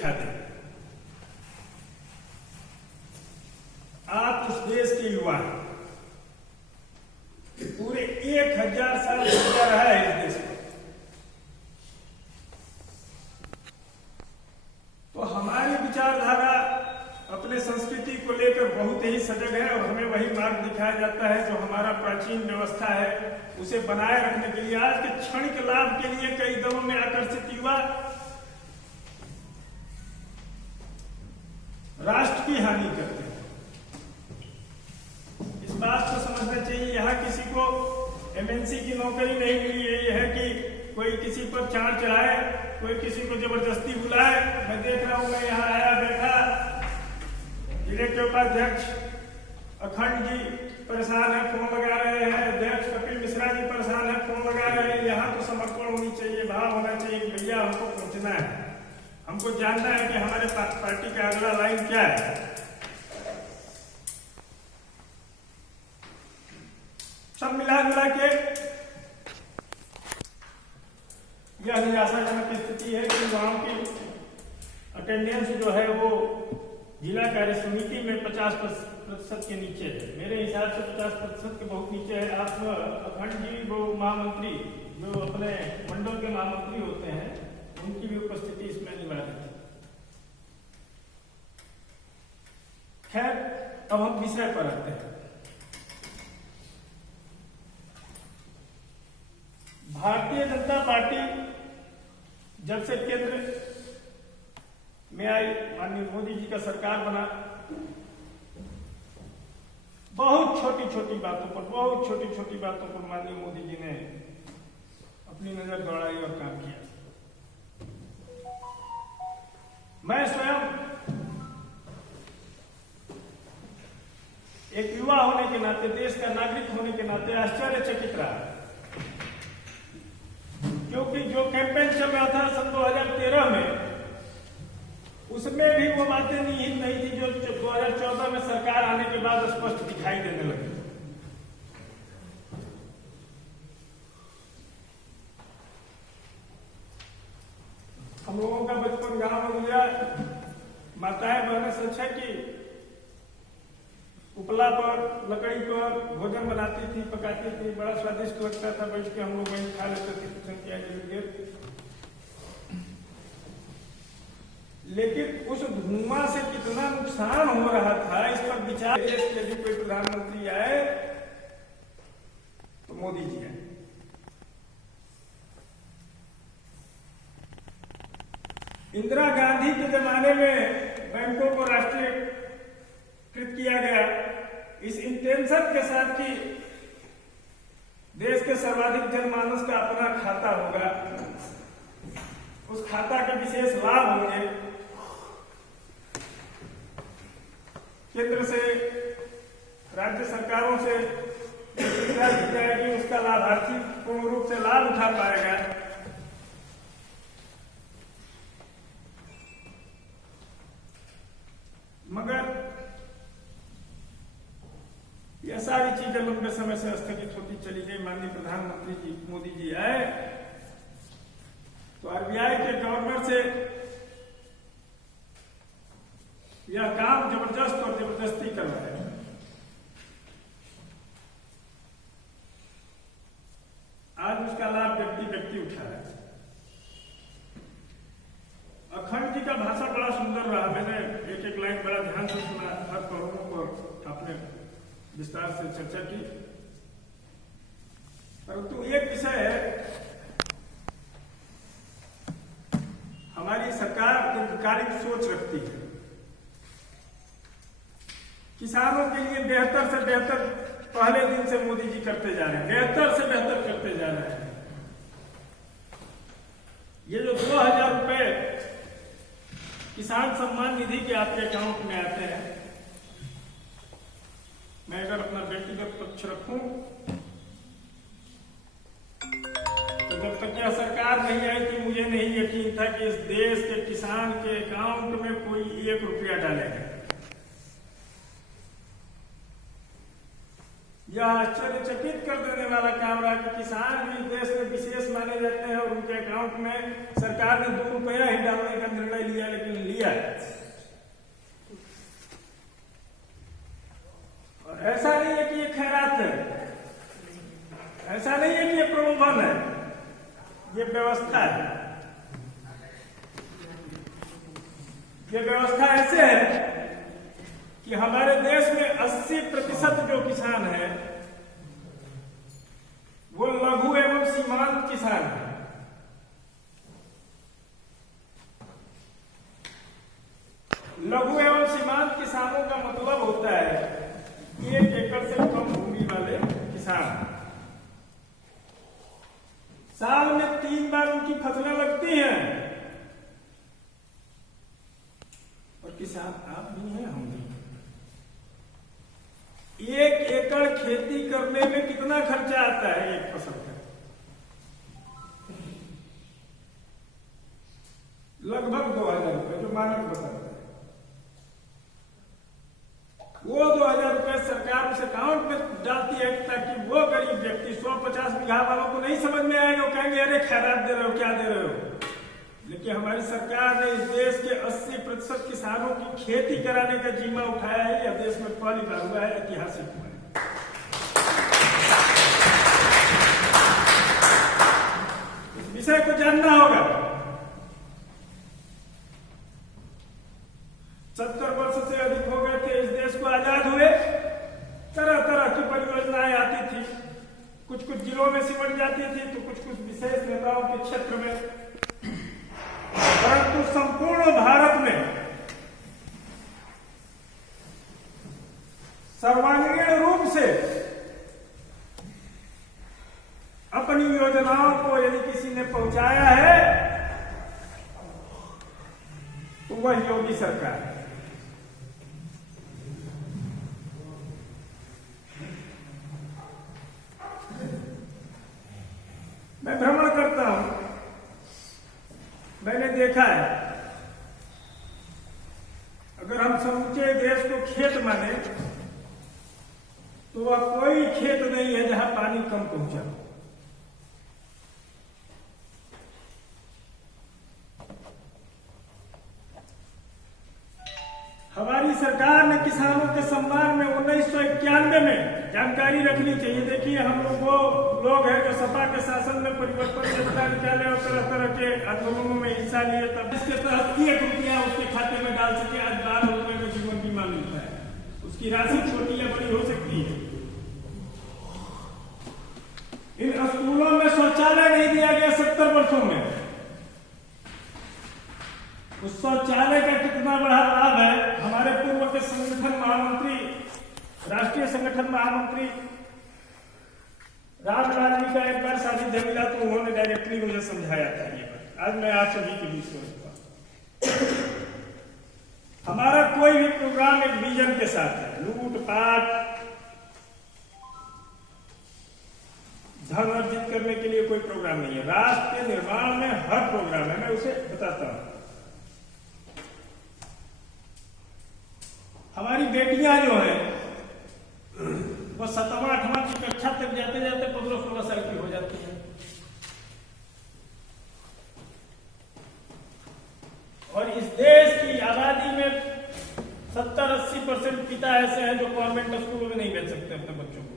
दिखा दें। आप उस देश के युवा हैं, पूरे 1000 साल गुजरा रहा है इस देश में, तो हमारी विचारधारा अपने संस्कृति को लेकर बहुत ही सजग है और हमें वही मार्ग दिखाया जाता है जो हमारा प्राचीन व्यवस्था है उसे बनाए रखने के लिए। आज के क्षणिक लाभ के लिए कई दलों में आकर्षित युवा राष्ट्र की हानि करते हैं। इस बात को समझना चाहिए, यहाँ किसी को एमएनसी की नौकरी नहीं मिली है। यह है कि कोई किसी पर चाण चढ़ाए, कोई किसी को जबरदस्ती बुलाए। मैं देख रहा हूं, मैं यहाँ आया बैठा, जिले के उपाध्यक्ष अखंड जी परेशान है, फोन लगा रहे हैं, अध्यक्ष कपिल मिश्रा जी परेशान है, फोन लगा रहे हैं। यहाँ तो समर्पण होनी चाहिए, भाव होना चाहिए, भैया हमको पहुंचना है, हमको जानना है कि हमारे पार्टी का अगला लाइन क्या है। सब मिला जुला के यह निराशाजनक स्थिति है कि वहां की अटेंडेंस जो है वो जिला कार्य समिति में 50% के नीचे है। मेरे हिसाब से 50% के बहुत नीचे है। आप अखंड जी वो महामंत्री जो अपने मंडल के महामंत्री होते हैं, उनकी भी उपस्थिति इसमें अनिवार्य थी। खैर, अब हम विषय पर आते हैं। भारतीय जनता पार्टी जब से केंद्र में आई, माननीय मोदी जी का सरकार बना, बहुत छोटी छोटी बातों पर माननीय मोदी जी ने अपनी नजर दौड़ाई और काम किया। मैं स्वयं एक युवा होने के नाते, देश का नागरिक होने के नाते आश्चर्यचकित रहा, क्योंकि जो कैंपेन चल रहा था सन 2013 में, उसमें भी वो बातें निहित नहीं थी जो 2014 में सरकार आने के बाद स्पष्ट दिखाई देने लगी। हम लोगों का बचपन गांव में गुजरा, माताएं बहनें सच है कि उपला पर, लकड़ी पर भोजन बनाती थी, पकाती थी, बड़ा स्वादिष्ट लगता था, बैठ के हम लोग वहीं खा लेते थे किचन की आगे। लेकिन उस धुआं से कितना नुकसान हो रहा था, इस पर विचार, यदि कोई प्रधानमंत्री आए तो मोदी जी आए। इंदिरा गांधी के जमाने में बैंकों को राष्ट्रीयकृत किया गया, इस इंटेंशन के साथ कि देश के सर्वाधिक जनमानस का अपना खाता होगा, उस खाता के विशेष लाभ होंगे, केंद्र से, राज्य सरकारों से सुविधा दी जाएगी, उसका लाभार्थी पूर्ण रूप से लाभ उठा पाएगा। मगर यह सारी चीजें लंबे समय से स्थगित होती चली गई। माननीय प्रधानमंत्री जी मोदी जी आए तो आरबीआई के गवर्नर से यह काम जबरदस्त और जबरदस्ती करवाया। आज उसका लाभ व्यक्ति उठा रहा है। अखंड जी का भाषण बड़ा सुंदर रहा, मैंने एक लाइन बड़ा ध्यान से सुना, हर पहलुओं पर आपने विस्तार से चर्चा की। परंतु एक विषय है, हमारी सरकार दीर्घकालिक सोच रखती है। किसानों के लिए बेहतर से बेहतर पहले दिन से मोदी जी करते जा रहे हैं, बेहतर से बेहतर करते जा रहे हैं। ये जो 2000 रुपए किसान सम्मान निधि के आपके अकाउंट में आते हैं, मैं अगर अपना व्यक्तिगत पक्ष रखूं तो जब तक यह सरकार नहीं आई थी, मुझे नहीं यकीन था कि इस देश के किसान के अकाउंट में कोई 1 रुपया डालेगा। यह आश्चर्यचकित कर देने वाला काम रहा कि किसान भी देश में विशेष माने जाते हैं और उनके अकाउंट में सरकार ने 2 रुपया ही डालने का निर्णय लिया, लेकिन लिया दिया है। और ऐसा नहीं है कि ये खैरात है, ऐसा नहीं है कि ये प्रलोभन है, ये व्यवस्था है। ये व्यवस्था ऐसे है कि हमारे देश में 80% जो किसान है वो लघु एवं सीमांत किसान है। लघु एवं सीमांत किसानों का मतलब होता है 1 एकड़ से कम भूमि वाले किसान। साल में 3 बार उनकी फसलें लगती हैं। और किसान आप भी हैं, हम भी। 1 एकड़ खेती करने में कितना खर्चा आता है एक फसल का? लगभग 2000 रुपए, जो मानक बताता है। वो 2000 रुपए सरकार उस अकाउंट में डालती है ताकि वो गरीब व्यक्ति 150 बीघा वालों को नहीं समझ में आएगा, वो कहेंगे अरे खैरात दे रहे हो, क्या दे रहे हो। लेकिन हमारी सरकार ने इस देश के 80% किसानों की खेती कराने का जिम्मा उठाया है। यह देश में पहली बार हुआ है, ऐतिहासिक हुआ है। इस विषय को जानना होगा। 70 वर्ष से अधिक हो गए थे इस देश को आजाद हुए। तरह तरह की परियोजनाएं आती थी, कुछ कुछ जिलों में सिमट जाती थी तो कुछ कुछ विशेष नेताओं के क्षेत्र में, परंतु संपूर्ण भारत में सर्वांगीण रूप से अपनी योजनाओं को यदि किसी ने पहुंचाया है तो वह योगी सरकार है। मैं भ्रमण करता हूं, मैंने देखा है अगर हम समूचे देश को खेत माने तो वह कोई खेत नहीं है जहां पानी कम पहुंचा। हमारी सरकार ने किसानों के सम्मान में 1991 में जानकारी रखनी चाहिए। देखिए हम लोग हैं जो सपा के शासन में परिवर्तन जनता निकाले और तरह तरह के आंदोलनों में हिस्सा लिए, तब इसके तहत 1 रुपया उसके खाते में डाल सके। आज 12 रुपए में जीवन बीमा मिलता है। उसकी राशि छोटी या बड़ी हो सकती है। इन स्कूलों में शौचालय नहीं दिया गया 70 वर्षों में। उस शौचालय का कितना बड़ा लाभ है। हमारे पूर्व के संगठन महामंत्री, राष्ट्रीय संगठन महामंत्री रामलाल जी का एक बार शादी मिला तो उन्होंने डायरेक्टली मुझे समझाया था ये बात। आज मैं आप सभी के बीच में हमारा कोई भी प्रोग्राम एक विजन के साथ है। लूटपाट, धन अर्जित करने के लिए कोई प्रोग्राम नहीं है। राष्ट्र के निर्माण में हर प्रोग्राम है। मैं उसे बताता हूं। हमारी बेटियां जो है वो 7वां 8वां की कक्षा तक जाते जाते 15-16 साल की हो जाती है। और इस देश की आबादी में 70-80% पिता ऐसे हैं जो गवर्नमेंट स्कूलों में नहीं भेज सकते अपने बच्चों को।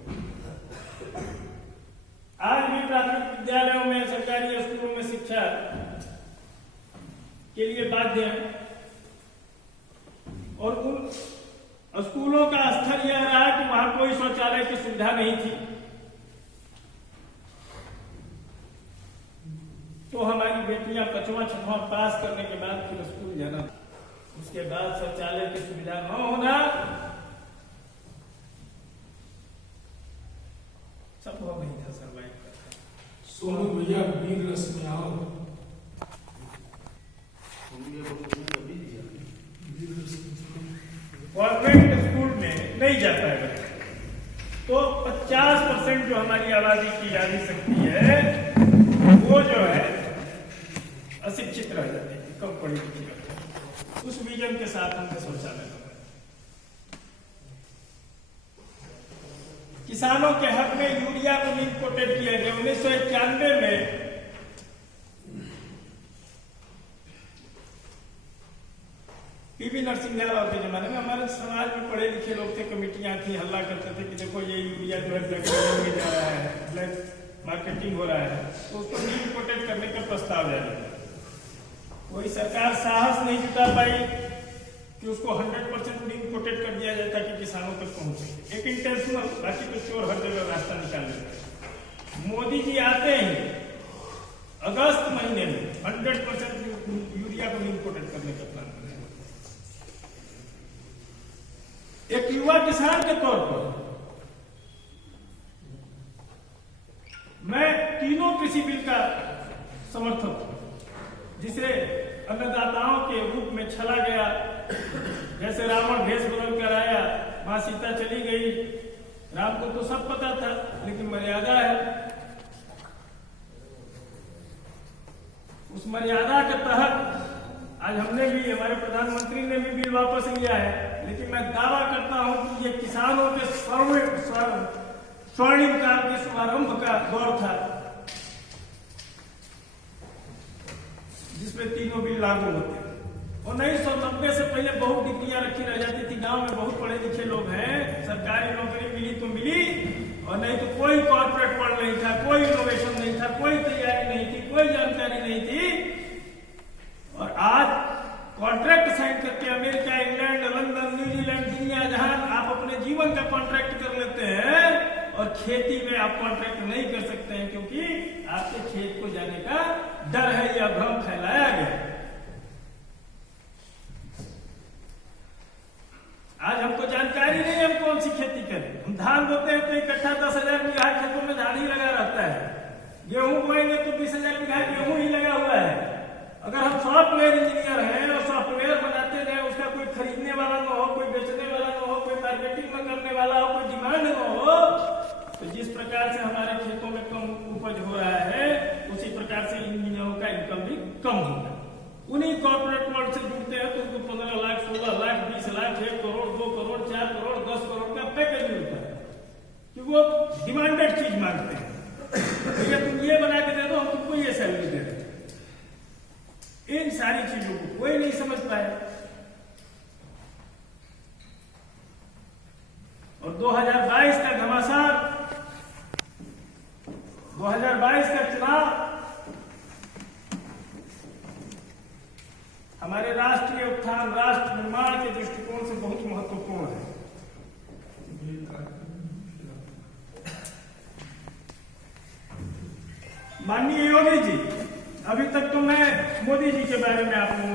आज भी प्राथमिक विद्यालयों में, सरकारी स्कूलों में शिक्षा के लिए बाध्य है। और उन स्कूलों का स्तर यह रहा कि वहां कोई शौचालय की सुविधा नहीं थी। तो हमारी बेटियां 5वां 6वां पास करने के बाद फिर स्कूल जाना, उसके बाद शौचालय की सुविधा न होना संभव नहीं था सर्वाइव करना। सोनू भैया वीर रस में आओ। गवर्नमेंट स्कूल में नहीं जाता है तो 50% जो हमारी आबादी की यादी शक्ति है वो जो है अशिक्षित रह जाती है, कम पढ़ी लिखी रहती है। उस विजन के साथ हमने शौचालय बनाया। किसानों के हक में यूरिया को इंपोर्टेड किया गया। 1991 में पीवी नरसिंह राव के जमाने में हमारे समाज में पढ़े लिखे लोग थे, कमेटियां थी, हल्ला करते थे कि देखो ये यूरिया जो है ब्लैक में जा रहा है, ब्लैक मार्केटिंग हो रहा है, तो उसको नीम कोटेड करने का प्रस्ताव जारी था। कोई सरकार साहस नहीं जुटा पाई कि उसको 100% नीम कोटेड कर दिया जाए ताकि किसानों तक पहुंचे। एक इंटेंशनल, बाकी तो चोर हर जगह रास्ता निकाल लेते। मोदी जी आते ही अगस्त महीने में 100% यूरिया को नीम कोटेड करने का प्लान करें। एक युवा किसान के तौर पर मैं तीनों कृषि बिल का समर्थक हूं, जिसे अन्नदाताओं के रूप में छला गया। जैसे रावण भेष बदल कर आया, मां सीता चली गई, राम को तो सब पता था, लेकिन मर्यादा है। उस मर्यादा के तहत आज हमने भी, हमारे प्रधानमंत्री ने भी बिल वापस लिया है, लेकिन मैं दावा करता हूं कि ये किसानों के स्वर्णिम काल के शुभारंभ का दौर था, जिसमें तीनों बिल लागू होते। 1990 से पहले बहुत डिग्रियां रखी रह जाती थी। गांव में बहुत पढ़े लिखे लोग हैं, सरकारी नौकरी मिली तो मिली, और नहीं तो कोई कॉर्पोरेट पढ़ नहीं था, कोई इनोवेशन नहीं था, कोई तैयारी नहीं थी, कोई जानकारी नहीं थी। और आज कॉन्ट्रैक्ट साइन करके अमेरिका, इंग्लैंड, लंदन, न्यूजीलैंड, दुनिया जहां आप अपने जीवन का कॉन्ट्रैक्ट कर लेते हैं, और खेती में आप कॉन्ट्रैक्ट नहीं कर सकते हैं क्योंकि आपके खेत को जाने का डर है, या भ्रम फैलाया गया। आज हमको जानकारी नहीं हम कौन सी खेती करें। हम धान बोते हैं तो इकट्ठा 10,000 बीघा खेतों में धान ही लगा रहता है। गेहूं बोएंगे तो 20,000 बीघा गेहूं ही लगा हुआ है। अगर हम सॉफ्टवेयर इंजीनियर हैं और सॉफ्टवेयर बनाते रहे, उसका कोई खरीदने वाला न हो, कोई बेचने वाला न हो, कोई मार्केटिंग न करने वाला हो, कोई डिमांड न हो, तो जिस प्रकार से हमारे खेतों में कम उपज हो रहा है, उसी प्रकार से इंजीनियरों का इनकम भी कम होगा। उन्हीं कॉर्पोरेट वर्ल्ड से जुड़ते हैं तो उनको 15 लाख, 16 लाख, 20 लाख, 1 करोड़, 2 करोड़, 4 करोड़, 10 करोड़ का पैकेज मिलता है, क्योंकि वो डिमांडेड चीज मांगते हैं। भैया तुम ये बना के दे दो, हम तुमको ये सैलरी दे रहे हैं। इन सारी चीजों को कोई नहीं समझ पाया। और 2022 का घमासान, 2022 का चुनाव हमारे राष्ट्रीय उत्थान, राष्ट्र निर्माण के दृष्टिकोण से बहुत महत्वपूर्ण है। माननीय योगी जी, अभी तक तो मैं मोदी जी के बारे में आप लोगों से